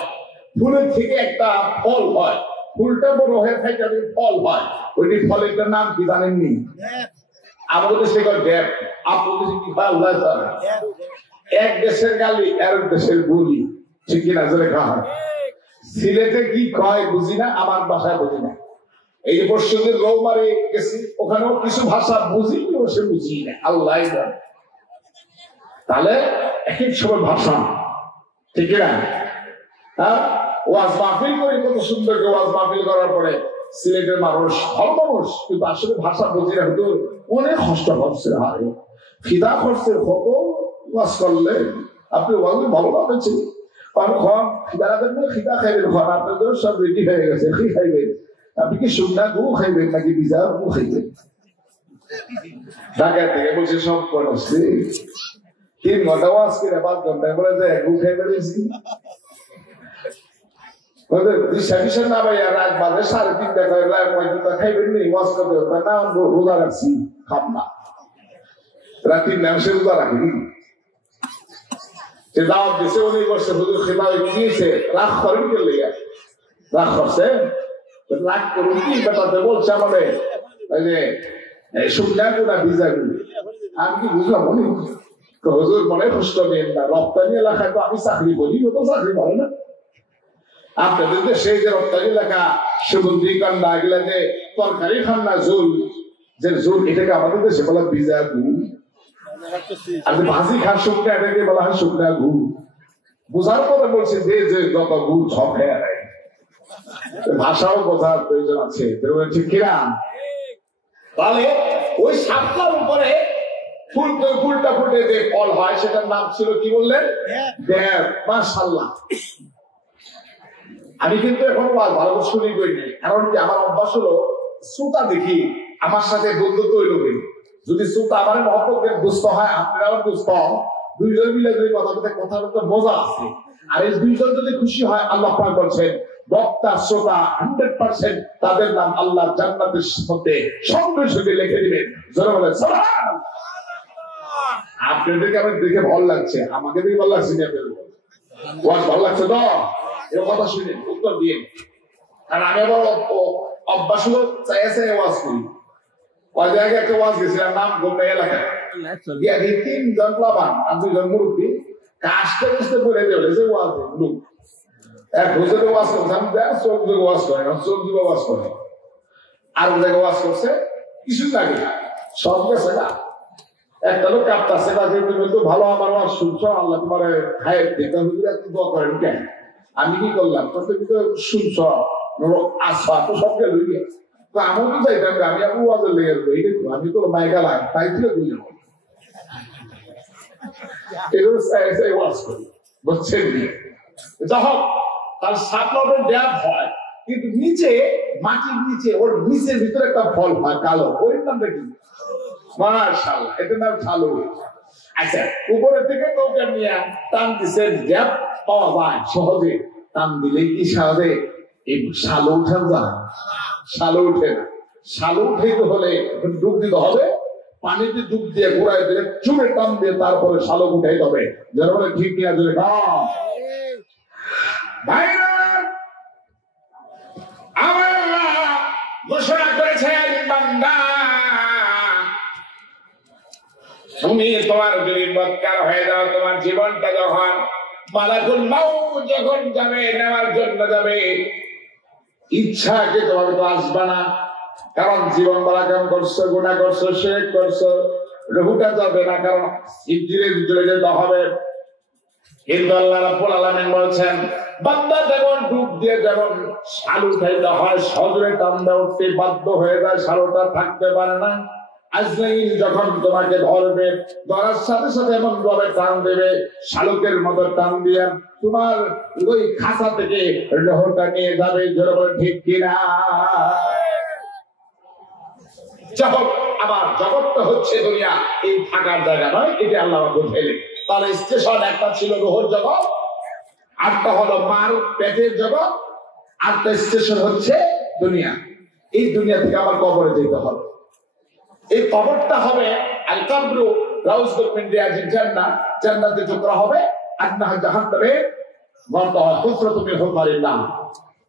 ফুলের থেকে একটা ফল হয়, ফুলটা বড় হয়ে থাকে, ফল হয়, ওইটি ফলের নাম কি জানেননি? আমাদের দেশে ড্যাপ, আপনাদের দেশে কি হয়? এক দেশের গালি আর দেশের গুলি, ঠিক কিনা জোরে খাওয়া। সিলেটে কি কয় বুঝি না, আমার ভাষায় বুঝি না। এই যে পশ্চিমের রৌমারে গেছি, ওখানেও কিছু ভাষা বুঝি, সে বুঝি না, আল্লাহ জানে। তাহলে এক এক সময় ভাষা, ঠিক না? হ্যাঁ, ওয়াজ মাহফিল করি, কত সুন্দর ওয়াজ মাহফিল করার পরে সিলেটের মানুষ ভালো মানুষ, কিন্তু আসলে ভাষা বুঝি না, হয়তো অনেক কষ্ট হচ্ছে, হারে ফিদা খরচের কত ওয়াজ করলে আপনি ওয়াজ ভালো পাবেছেন, কারণ খান ফিদা রাখবেন না, ফিদা খাইবেন, খান আপনাদের সব রেডি হয়ে গেছে, কি খাইবেন আপনি? কি শুকনা গু খাইবেন নাকি ভিজা গু খাইবেন? ঢাকা থেকে বলছে সব করছে 3 ঘন্টা ওয়াজ করে 5 ঘন্টায় বলে যে গু খাই বেরিয়েছি। দিশা না ভাই, রাত বাজে 3:30 খাইবেন নি, ওয়াজ করতে না, রোজা রাখছি, খাব না, রাত 3 নামসে রোজা রাখি। যে দাওয়াত দিছে উনি বসে হুজুর খিলাফে গিয়েছে রাগ করেন কে লেগে রাগ করছে রাগ করুন কি ব্যাপারটা বলছে আমাদের ওই যে শুকনা গুণা ভিজা গুলি আমি কি বুঝলাম উনি হুজুর মনে কষ্ট নেন না রপ্তানি এলাকায় তো আমি চাকরি করি ও তো চাকরি করে না আপনাদের দেশে যে রপ্তানি এলাকা সুগন্ধি কান্না এগুলা যে তরকারি খান না ঝোল যে ঝোল এটাকে আমাদের দেশে বলা ভিজা গুল আর যে ভাজি খান শুকনা এটাকে বলা হয় শুকনা গুল বোঝার পরে বলছে যে যে যত গুল সব খেয়ে নেয় ভাষাও বোঝার প্রয়োজন আছে ঠিক কিনা তাহলে ওই সাপটার উপরে ফুলটা ফুটে যে ফল হয় সেটার নাম ছিল কি বললেন দেব মাশাআল্লাহ আমি কিন্তু এখন ভালো শুনি করিনি কারণ কি আমার অভ্যাস হলো শ্রোতা দেখি আমার সাথে বন্ধুত্ব হইল যদি শ্রোতা আমার মহব্বতের দুস্থ হয় আপনারাও দুস্থ দুইজন মিলে যদি কথা বলতে কথা বলতে মজা আছে আর এই দুইজন যদি খুশি হয় আল্লাহ পাক বলছেন বক্তা শ্রোতা 100% তাদের নাম আল্লাহ জান্নাতের মধ্যে সঙ্গে সঙ্গে লিখে দিবেন যারা বলেন সুবহানাল্লাহ আপনাদেরকে আমার দেখে ভালো লাগছে আমাকে দেখে ভালো লাগছে না ওয়াজ ভালো লাগছে তো এর কথা শুনে উত্তর দিয়ে আর আমি আবার অভ্যাস হলো চাইছে ওয়াজ করি ওই জায়গায় একটা ওয়াজ গেছিলাম নাম গোপে এলাকায় গিয়ে দেখি 3 জন প্লাবান আর 2 জন মুরব্বী কাজটা বুঝতে করে দেবে যে ওয়াজ লোক এক হুজুরে ওয়াজ করছে আমি দেখ চোখ ওয়াজ করে না চোখ যুগে ওয়াজ করে আর জায়গায় ওয়াজ করছে কিছু লাগে সব গেছে না একটা লোক কাঁপতাছে না কিন্তু কিন্তু ভালো আমার ওয়াজ শুনছো আল্লাহ তোমার খায়ের দিতে হুজুর এত দোয়া করেন কেন আমি কি করলাম তুমি তো শুনছো আসা তো সব গেল তো আমার তো চাইতাম আমি আপু ওয়াজের লেগে যাবো এই দেখো আমি তো মাইকা লাগ তাই থেকে বুঝে যাবো এগুলো ওয়াজ করি বুঝছেন যখন তার সাপলাটের ড্যাপ হয় কিন্তু নিচে মাটির নিচে ওর নিচের ভিতরে একটা ফল হয় কালো ওই নামটা কি মাশাআল্লাহ এটার নাম ছালু আচ্ছা উপরের থেকে নৌকা নিয়ে টান দিছে ড্যাপ পাওয়া যায় সহজে টান দিলে কি সহজে এই শালো উঠে যায় শালো উঠে না শালো উঠাইতে হলে ডুব দিতে হবে পানিতে ডুব দিয়ে ঘোরায় দিলে চুমে টান দিয়ে তারপরে শালো উঠাইতে হবে যারা বলে ঠিক নিয়ে আসলে ঘোষণা করেছেন বান্দা তুমি তোমার যদি বৎকার হয়ে যাও তোমার জীবনটা যখন মালাকুল মাউত যখন যাবে নেওয়ার জন্য যাবে ইচ্ছাকে তোমাকে তো আসবে না কারণ জীবন বলা কেমন করছো গুনাহ করছো শিরক করছো রুহুটা যাবে না কারণ ইঞ্জিনের ভিতরে যেতে হবে কিন্তু আল্লাহ রাব্বুল আলামিন বলছেন বান্দা যখন ডুব দিয়ে যখন শালু উঠাইতে হয় সজরে টান্দা উঠতে বাধ্য হয়ে যায় শালুটা থাকতে পারে না আজরাইল যখন তোমাকে ধরবে ধরার সাথে সাথে এমন ভাবে টান দেবে শালুকের মতো টান দিয়ে তোমার ওই খাঁচা থেকে লোহটা নিয়ে যাবে যেরকম ঠিক কিনা জগৎ আমার জগৎটা হচ্ছে দুনিয়া এই থাকার জায়গা নয় এটা আল্লাহ বুঝাইলেন তাহলে স্টেশন একটা ছিল রোহর জগৎ আটটা হলো মার পেটের জগৎ আটটা স্টেশন হচ্ছে দুনিয়া এই দুনিয়া থেকে আমার কবরে যেতে হবে এই কবরটা হবে আল কবরু রাউজুল মিন রিয়াজিল জান্নাহ জান্নাতে টুকরা হবে আন্নাহা জাহান্নামে ওয়াতা হুফরাতু মিন হুফারিল্লাহ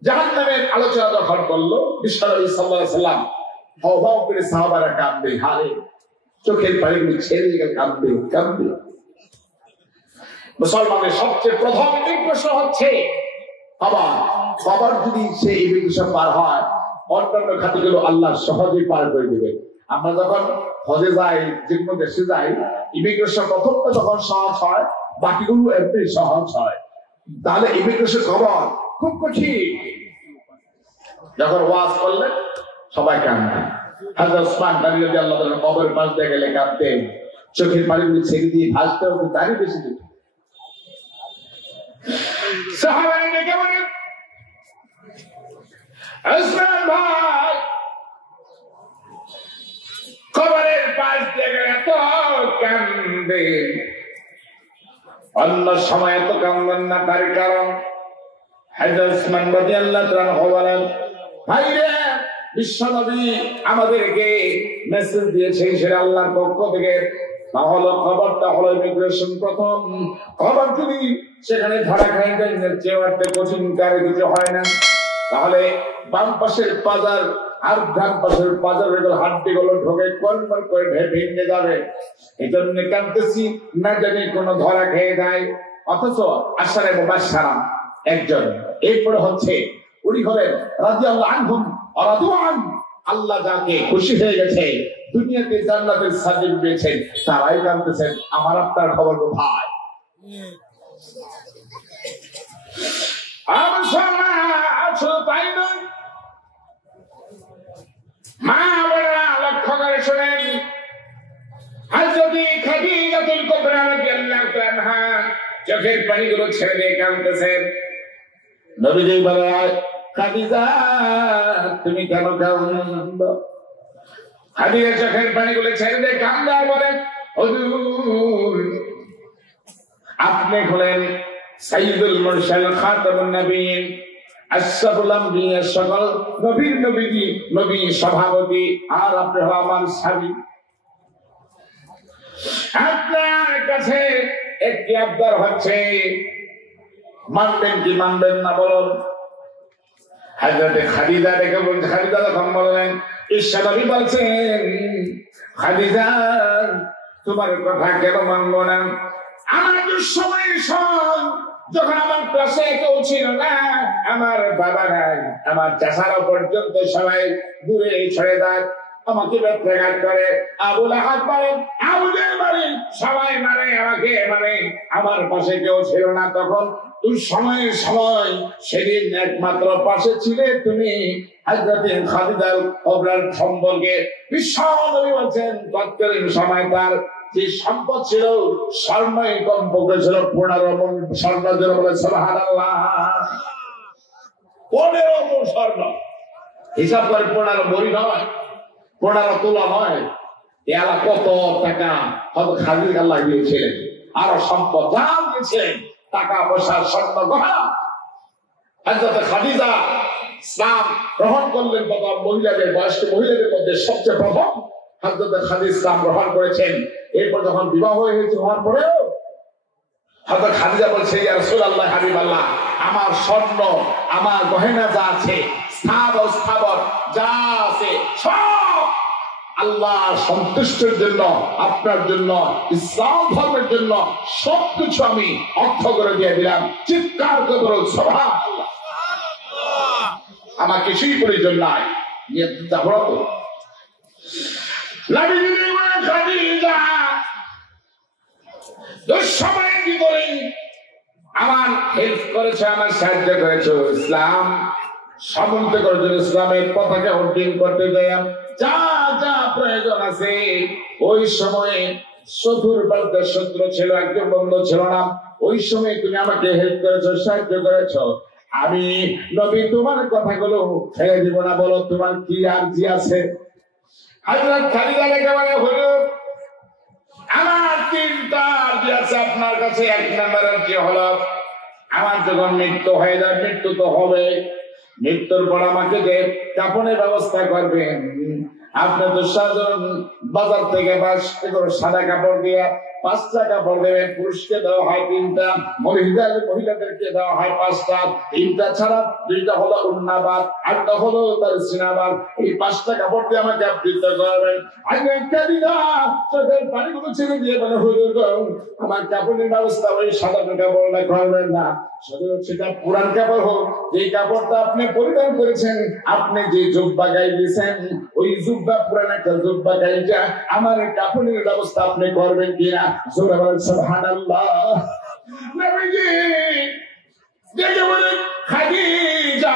জাহান্নামের আলোচনা যখন করলো বিশ্বনবী সাল্লাল্লাহু আলাইহি সাল্লাম হাওয়া করে সাহাবারা কাঁদবে হারে চোখের পানিগুলো ছেড়ে গেলে কাঁদবে মুসলমানের সবচেয়ে প্রথম প্রশ্ন হচ্ছে কবর যদি সেই ইমিগ্রেশন পার হয় অন্যান্য খাতিগুলো আল্লাহ সহজেই পার করে দেবে আমরা যখন হজে যাই যে কোনো দেশে যাই ইমিগ্রেশন প্রথমটা যখন সহজ হয় বাকিগুলো এমনি সহজ হয় তাহলে ইমিগ্রেশন কবর খুব কঠিন যখন ওয়াজ করলেন সবাই কাঁদবে হযরত ওসমান রাদিয়াল্লাহু তাআলা কবরের পাশ দিয়ে গেলে কাঁদতেন চোখের পানিগুলো ছেড়ে দিয়ে ভাসতে হতো তারই বেশি দিত সাহাবায়ে ডেকে বলেন ওসমান ভাই কবরের পাশ দিয়ে গেলে তো কাঁদবে অন্য সময় তো কাঁদবেন না তার কারণ হযরত ওসমান রাদিয়াল্লাহু তাআলা বলেন ভাইরে বিশ্বনবী আমাদেরকে মেসেজ দিয়েছেন সেটা আল্লাহর পক্ষ থেকে তাহলে খবরটা হলো ইমিগ্রেশন। প্রথম খবর যদি সেখানে ধরা খায় যায় চেয়ারতে কঠিন কারে কিছু হয় না, তাহলে বাম পাশের পাজার আর ডান পাশের পাজারের হাড্ডি গুলো ঢোকে কনফার করে ভেঙে যাবে। এই জন্য কাঁদতেছি না জানি কোনো ধরা খেয়ে যায়। অথচ আশারে মুবাশশারা একজন, এরপরে হচ্ছে উনি হলেন রাদিয়াল্লাহু আনহুম ওয়া রাদু আন, আল্লাহ যাকে খুশি হয়ে গেছে দুনিয়াতে জান্নাতের সার্টিফিকেট পেয়েছেন, তারাই কাঁদতেছেন আমার আপনার খবর কোথায়? আমার সমাজ তাই নয়, মা বোনেরা লক্ষ্য করে শোনেন, হযরত খাদিজাতুল কুবরা রাদিয়াল্লাহু আনহা চোখের পানিগুলো ছেড়ে দিয়ে কাঁদতেছেন। নবীজি বলেন, খাদিজা তুমি কেন কাঁদো? খাদিজা চোখের পানিগুলো ছেড়ে দিয়ে কাঁদে আর বলেন, হুজুর আপনি হলেন সাইয়্যিদুল মুরসাল খাতামুন নবিয়্যিন, আশরাফুল আম্বিয়া, সকল নবীর নবী সভাপতি, আর আপনি হলেন আমার স্বামী। আপনার কাছে একটি আবদার হচ্ছে, মানবেন কি মানবেন না বলুন? হযরত খাদিজা দেখে বলছেন, খাদিজা যখন বললেন, ঈশ্বরী বলছেন, খাদিজা তোমার কথা কেন মানবো না? আমার দুঃসময় যখন আমার পাশে কেউ ছিল না, আমার বাবা নাই, আমার চাচারা পর্যন্ত সবাই দূরে সরে যায়, আমাকে ব্যত্যাঘাত করে, আবু লাহাব মারে, আবু জেহেল মারে, সবাই মারে, আমাকে মারে, আমার পাশে কেউ ছিল না। তখন দুঃসময় সেদিন একমাত্র পাশে ছিলে তুমি। হযরত খাদিজা কুবরার সম্পর্কে বিশ্বনবী বলছেন, তৎকালীন সময় তার যে সম্পদ ছিল স্বর্ণই কমপক্ষে ছিল 15 মণ স্বর্ণ। যেন বলে সুবহানাল্লাহ, 15 মণ স্বর্ণ। হিসাব করে 15 ভরি নয়, 15 তোলা নয়, এলা কত টাকা হয়তো খাদিজা আল্লাহ দিয়েছিলেন, আরো সম্পদ যা দিয়েছিলেন, টাকা পয়সা স্বর্ণ গহনা। হযরত খাদিজা ইসলাম গ্রহণ করলেন, তখন মহিলাদের বয়স্ক মহিলাদের মধ্যে সবচেয়ে প্রথম হযরত খাদিজা ইসলাম গ্রহণ করেছেন। এরপর যখন বিবাহ হয়েছে, হওয়ার পরেও হযরত খাদিজা বলছে, ইয়া রাসূলুল্লাহ, হাবিবাল্লাহ, আমার স্বর্ণ, আমার গহনা যা আছে, স্থাবর যা আছে, সব আল্লাহ সন্তুষ্টির জন্য, আপনার জন্য, ইসলাম ধর্মের জন্য সবকিছু আমি অর্থ করে দিয়ে দিলাম। চিৎকার করে বলুন সুবহানাল্লাহ। আমার কিছুই প্রয়োজন নাই, নিয়ে যাবো তো। খাদিজা দুঃসময়ে কি করে আমার হেল্প করেছে, আমার সাহায্য করেছে, ইসলাম সমন্বিত করার জন্য, ইসলামের পতাকা উড্ডীন করতে গেলাম, যা যা প্রয়োজন আছে। ওই সময়ে চতুর্পাশে শত্রু ছিল, একজন বন্ধু ছিল না। ওই সময় তুমি আমাকে হেল্প করেছো, সাহায্য করেছো। আমি নবী তোমার কথাগুলো ছেড়ে দিব না। বলো তোমার কি আরজি আছে? হযরত খাদিজা একেবারে হলো, আমার 3টা আরজি আছে আপনার কাছে। 1 নাম্বার আরজি হলো, আমার যখন মৃত্যু হয়ে যায়, মৃত্যু তো হবে, মৃত্যুর পর আমাকে যে কাফনের ব্যবস্থা করবেন। আপনি তো সাধারণ বাজার থেকে সাদা কাপড় দিয়ে 5টা কাপড় দেবেন, পুরুষকে দেওয়া হয় 3টা, মহিলাদেরকে দেওয়া হয় 5টা। 3টা ছাড়া 2টা হলো উন্নাবাদ, 8টা হলো তার সিনাবাদ। এই 5টা কাপড় দিয়ে আমাকে আবৃত করবেন। আমি একটা দিন চোখের পানিগুলো ছেড়ে দিয়ে বলে, হুজুর আমার কাপড়ের ব্যবস্থা ওই সাদা কাপড়টা করবেন না, সেটা পুরান কাপড় হোক। যে কাপড়টা আপনি পরিধান করেছেন, আপনি যে জুব্বা গায়ে দিয়েছেন, ওই জুব্বা পুরান একটা জুব্বা গাইটা আমার কাপড়ের ব্যবস্থা আপনি করবেন কিনা? জোরে বলেন সুবহানাল্লাহ। নবীজি দেখে বলেন, খাদিজা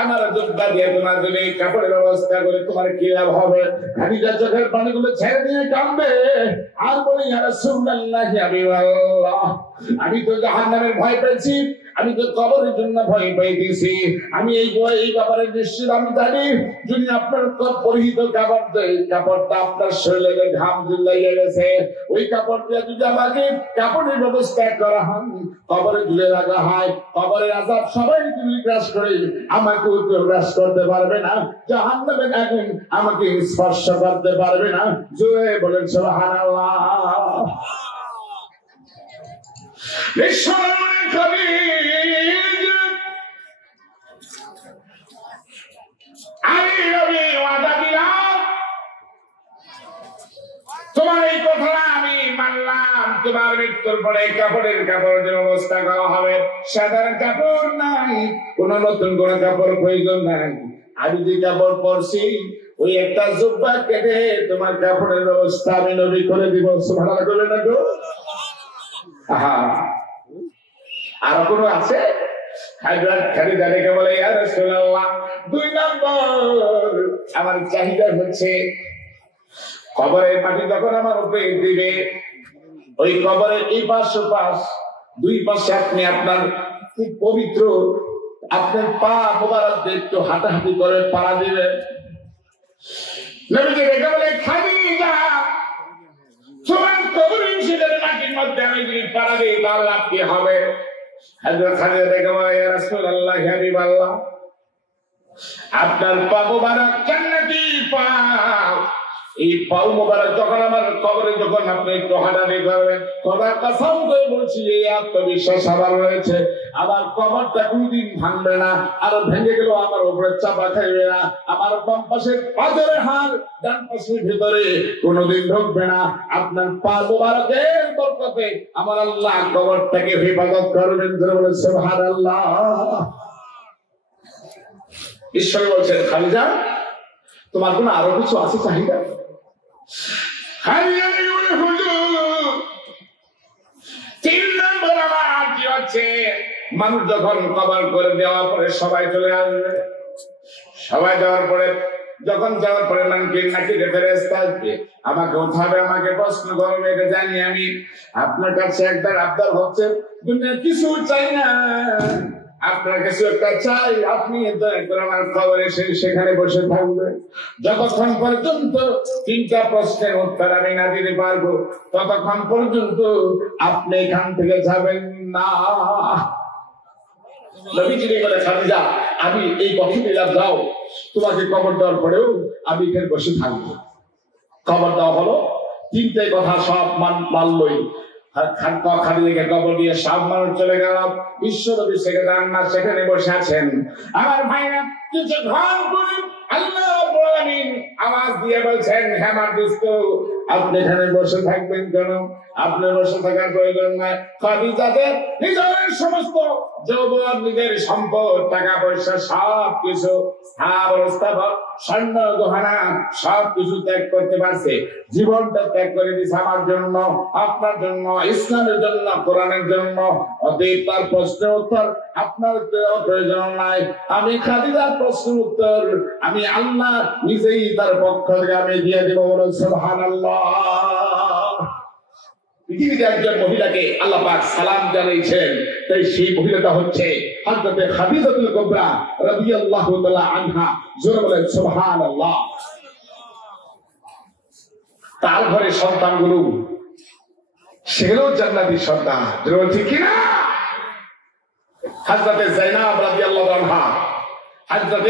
আমার জুব্বা দিয়ে তোমার জন্য কাপড়ের ব্যবস্থা করে তোমার কি লাভ হবে? খাদিজা চোখের পানিগুলো ছেড়ে দিয়ে কাঁদবে আর বলে, ইয়া রাসূলুল্লাহ, হাবিবাল্লাহ, আমি তো জাহান্নামের ভয় পেয়েছি, আমি তো কবরের জন্য ভয় পাইতেছি। আমি এই ব্যাপারে নিশ্চিত আমি জানি, যদি আপনার পরিহিত কাপড়টা আপনার শরীরে ঘাম ঝুলাইয়া গেছে, ওই কাপড় দিয়ে যদি আমাকে কাপড়ের ব্যবস্থা করা হয়, কবরে ঝুলে রাখা হয়, কবরের আযাব সবাই যদি গ্রাস করে, আমাকে গ্রাস করতে পারবে না, জাহান্নামের আগুন আমাকে স্পর্শ করতে পারবে না। জোরে বলেন সুবহানাল্লাহ। তোমার এই কথা আমি মানলাম, তোমার মৃত্যুর পরে কাপড়ের ব্যবস্থা করা হবে। সাধারণ কাপড় নাই, কোন নতুন কোন কাপড় প্রয়োজন নাই। আমি যে কাপড় পরছি ওই একটা জুব্বা কেটে তোমার কাপড়ের ব্যবস্থা আমি নবী করে দিব। সুবহানাল্লাহ বলে না গো। আর কোনো আছে? বলে ইয়া রাসূলুল্লাহ, 2 নম্বর আমার চাহিদা হচ্ছে কবরের মাটি যখন আমার উপরে দিবে, ওই কবরের এই পাশ ও পাশ দুই পাশে আপনি আপনার খুব পবিত্র আপনার পা মোবারক দিয়ে একটু হাঁটাহাঁটি করে পাড়া দিবেন। নবীজি রেখে বলে, খাদিজা তোমার কবরের শীতের মাটির মধ্যে আমি যদি পাড়া দিই তাহলে লাভ কি হবে? হযরত খাদিজা রেখে বলে, ইয়া রাসূলুল্লাহ, ইয়া হাবিবাল্লাহ, আপনার পা মোবারক জান্নাতি পা, এই পাও মোবারক যখন আমার কবরে যখন আপনি একটু হাঁটাহাঁটি করবেন, খোদার কসম করে বলছি এই আত্মবিশ্বাস আমার রয়েছে, আমার কবরটা কোনদিন ভাঙবে না, আর ভেঙে গেলেও আমার উপরে চাপা খাইবে না, আমার বাম পাশের পাথরের হাড় ডান পাশের ভিতরে কোনদিন ঢুকবে না। আপনার পা মোবারকের বরকতে আমার আল্লাহ কবরটাকে হেফাজত করবেন। সুবহানাল্লাহ। ঈশ্বর বলছেন, খাদিজা তোমার কোনো আরো কিছু আছে চাহিদা? মানুষ যখন কবর করে দেওয়ার পরে সবাই চলে আসবে, সবাই যাওয়ার পরে যাওয়ার পরে নাকি ফেরেশতা আসবে, আমাকে উঠাবে, আমাকে প্রশ্ন করবে, এটা জানি আমি। আপনার কাছে একবার আবদার হচ্ছে, দুনিয়া কিছু চাই না, আপনার কাছে একটা চাই, আপনি আমার কবরে সেখানে বসে থাকবেন। যতক্ষণ পর্যন্ত 3টা প্রশ্নের উত্তর আমি না দিতে পারবো, ততক্ষণ পর্যন্ত আপনি এখান থেকে যাবেন না। নবীজি বলে, খাদিজা আমি এই কথা দিলাম, যাও, তোমাকে কবর দেওয়ার পরেও আমি এখানে বসে থাকবো। কবর দেওয়া হলো, 3টে কথা সব মানলই। খাদিজাকে কবর দিয়ে সব মানুষ চলে গেল। বিশ্বনবী সেখানে বসে আছেন। আমার ভাইরা কিছুক্ষণ পরে আল্লাহ রাব্বুল আলামিন আওয়াজ দিয়ে বলছেন, হে আমার দোস্ত, আপনি এখানে বসে থাকবেন কেন? আপনি বসে থাকার প্রয়োজন নাই। খাদিজাদের নিজের সমস্ত যৌবন, নিজের সম্পদ, টাকা পয়সা সব কিছু, স্বর্ণ গহনা সব কিছু ত্যাগ করতে পারছে, জীবনটা ত্যাগ করে দিয়েছে আমার জন্য, আপনার জন্য, ইসলামের জন্য, কোরআনের জন্য। অতএব তার প্রশ্নের উত্তর আপনার প্রয়োজন নাই। আমি খাদিজার প্রশ্নের উত্তর আমি আল্লাহ নিজেই তার পক্ষ থেকে আমি দিয়ে দেব। সুবহানাল্লাহ। পৃথিবীতে একজন মহিলাকে আল্লাহ পাক সালাম জানিয়েছেন, তাই সেই মহিলাটা হচ্ছে হযরত খাদিজাতুল কুবরা রাদিয়াল্লাহু তাআলা আনহা। জোরে বলেন সুবহানাল্লাহ। তার ঘরে সন্তানগুলো সেগুলো জান্নাতি সন্তান। জোরে ঠিক কি না? হযরত যায়েনাব রাদিয়াল্লাহু আনহা, হযরত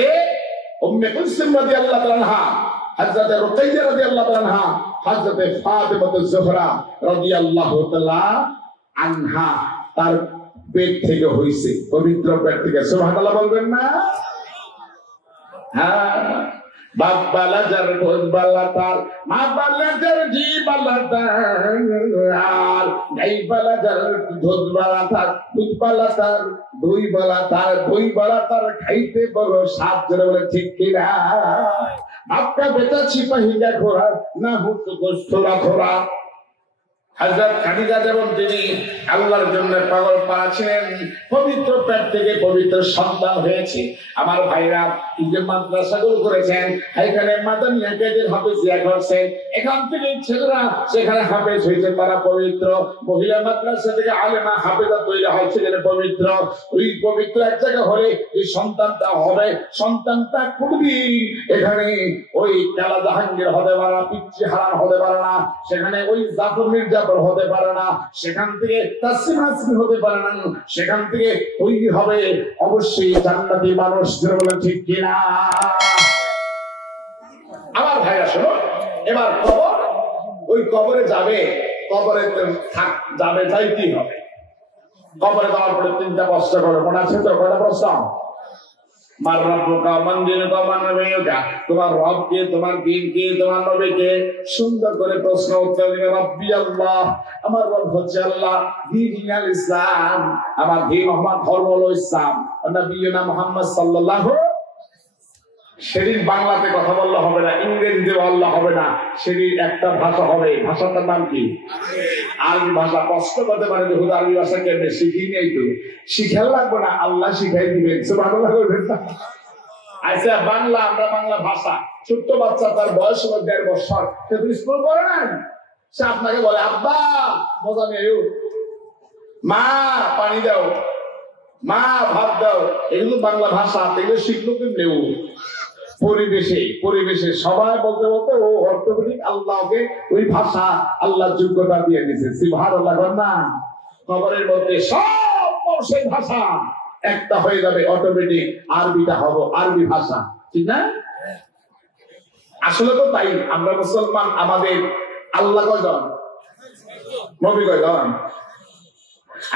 উম্মে কুলসুম রাদিয়াল্লাহু আনহা, হযরত রুকাইয়া রাদিয়াল্লাহু আনহা, হযরত ফাতিমাতুজ জোহরা রাদিয়াল্লাহু তাআলা আনহা তার পেট থেকে হইছে, পবিত্র পেট থেকে। সুবহানাল্লাহ বলবেন না? হ্যাঁ। বাপ বালা যার ভোজ বালা তার, মা বালা যার জি বালা তার, আর গাই বালা যার ভোজ বালা তার, দুধ বালা তার, দই বালা তার, দই বালা তার, খাইতে বড় স্বাদ। জোরে বলে ঠিক কিনা? आपका बेटा सिपाही का घोड़ा ना हो तो गोश्त थोड़ा थोड़ा। হযরত খাদিজা যেমন তিনি আল্লাহর জন্য পাগল পারা ছিলেন, পবিত্র পেট থেকে পবিত্র সন্তান হয়েছে। আমার ভাইরা এই যে মাদ্রাসাগুলো করেছেন, এখানে মাদানিয়া কেদের হাফেজিয়া করছেন, এখান থেকে ছেলেরা সেখানে হাফেজ হয়েছে, তারা পবিত্র। মহিলা মাদ্রাসা থেকে আলেমা হাফেজা তৈরি হয়, ছেলেরা পবিত্র। ওই পবিত্র এক জায়গা হলে এই সন্তানটা হবে, সন্তানটা কোনদিন এখানে ওই কালা জাহাঙ্গীর হতে পারে না, পিচ্চি হারান হতে পারে না, সেখানে ওই জাফর মির্জাফর হতে পারে না, সেখান থেকে তাসলিম নাসরিন হতে পারে না, সেখান থেকে তৈরি হবে অবশ্যই জান্নাতি মানুষ। বলে ঠিক কিনা? আমার ভাইরা শোনো, এবার কবর, ওই কবরে যাবে, কবরে যাবে, যাইতেই হবে। কবরে যাওয়ার পরে তিনটা প্রশ্ন করে, মনে আছে তো? কয়টা প্রশ্ন? তোমার রব কে, তোমার দিন কে, তোমার নবী কে? সুন্দর করে প্রশ্ন উত্তর দিবে। রব্বি আল্লাহ, আমার রব হচ্ছে আল্লাহ। দীন আল ইসলাম, আমার দিন আমার ধর্ম হলো ইসলাম। নবিয়ুনা মুহাম্মদ সাল্লাল্লাহু। সেদিন বাংলাতে কথা বললে হবে না, ইংরেজিতে বললে হবে না, সেদিন একটা ভাষা হবে। ভাষাটার নাম কি? আরবি ভাষা। কষ্ট করতে পারে যে হুদা আরবি ভাষা কেমনে শিখি নেই, তো শিখাল লাগবে না, আল্লাহ শিখাই দিবেন। আচ্ছা, বাংলা, আমরা বাংলা ভাষা, ছোট্ট বাচ্চা তার বয়স হলো 1.5 বছর, সে তো স্কুল করে না, সে আপনাকে বলে আব্বা মজা নেই, মা পানি দাও, মা ভাত দাও, এগুলো বাংলা ভাষা। এগুলো শিখলো কেমনে? পরিবেশে সবাই বলতে বলতে ও অটোমেটিক আল্লাহকে ওই ভাষা আল্লাহ যোগ্যতা দিয়ে দিয়েছে। সুবহানাল্লাহ। না, খবরের মধ্যে সব মানুষের ভাষা একটা হয়ে যাবে অটোমেটিক, আরবিটা হবে আরবি ভাষা, ঠিক না? আসলে তো তাই। আমরা মুসলমান, আমাদের আল্লাহ কয়জন, নবী কয়জন?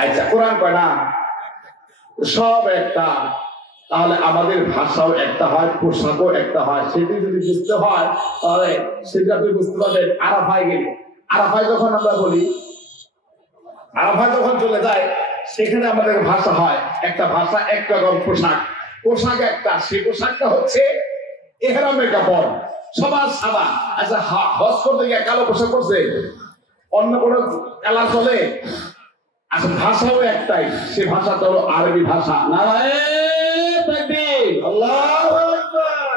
আচ্ছা, কোরআন কয়টা? সব একটা। তাহলে আমাদের ভাষাও একটা হয়, পোশাকও একটা হয়। সেটি যদি বুঝতে হয় তাহলে সেটা আপনি বুঝতে পারবেন আরাফায় গেলে। আরাফায় যখন আমরা বলি, আরাফায় যখন চলে যায়, সেখানে আমাদের ভাষা হয় একটা, ভাষা একটা, পোশাক, পোশাক একটা। সেই পোশাকটা হচ্ছে ইহরামের কাপড়, সবার সাদা। আচ্ছা, হজ করতে গিয়ে কালো পোশাক করছে, অন্য কোনো কালার চলে? আচ্ছা, ভাষাও একটাই, সে ভাষাটা হলো আরবি ভাষা। নারায়ে তাকবীর, আল্লাহু আকবার,